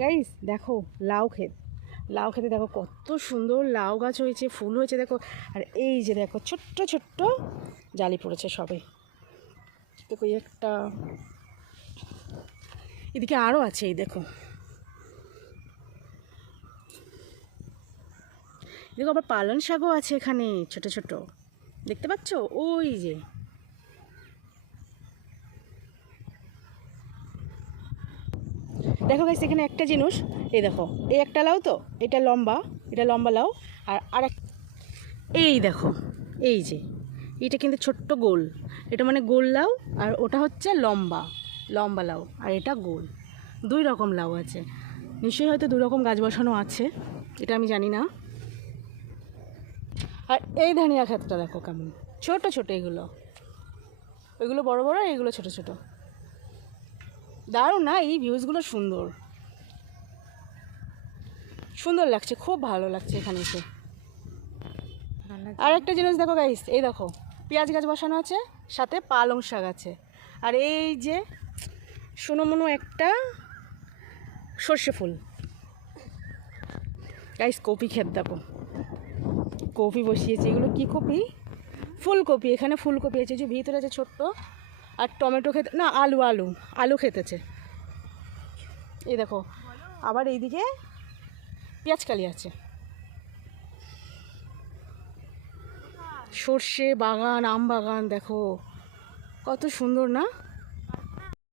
Guys দেখো লাউ ক্ষেত, লাউ খেতে দেখো কত সুন্দর লাউ গাছ হয়েছে, ফুল হয়েছে দেখো। আর এই যে দেখো ছোট্ট ছোট্ট জালি পড়েছে সবে, দেখো এই একটা, এদিকে আরও আছে, এই দেখো দেখো আবার পালং শাকও আছে এখানে ছোট ছোট, দেখতে পাচ্ছ ওই যে। দেখো গাইস এখানে একটা জিনিস, এই দেখো এই একটা লাউ, তো এটা লম্বা, এটা লম্বা লাউ। আর আরেক এই দেখো, এই যে এটা কিন্তু ছোট্ট গোল, এটা মানে গোল লাউ, আর ওটা হচ্ছে লম্বা লম্বা লাউ, আর এটা গোল। দুই রকম লাউ আছে, নিশ্চয়ই হয়তো দুই রকম গাছ বসানো আছে, এটা আমি জানি না। আর এই ধনিয়া ক্ষেতটা দেখো কেমন ছোট ছোট, এগুলো ওইগুলো বড় বড়, এইগুলো ছোট ছোট। দারুণ না, এই ভিউজগুলো সুন্দর সুন্দর লাগছে, খুব ভালো লাগছে এখানে এসে। আর একটা জিনিস দেখো গাইস, এই দেখো পেঁয়াজ গাছ বসানো আছে, সাথে পালং শাক আছে। আর এই যে সোনমনো একটা সর্ষে ফুল। গাইস কপি ক্ষেত দেখো, কপি বসিয়েছে, এগুলো কি কপি? ফুলকপি, এখানে ফুলকপি আছে, যে ভিতরে আছে ছোট্ট। আর টমেটো খেতে না, আলু আলু আলু খেতেছে। এই দেখো আবার এইদিকে পেঁয়াজকালি আছে, সর্ষে বাগান, আম বাগান, দেখো কত সুন্দর না।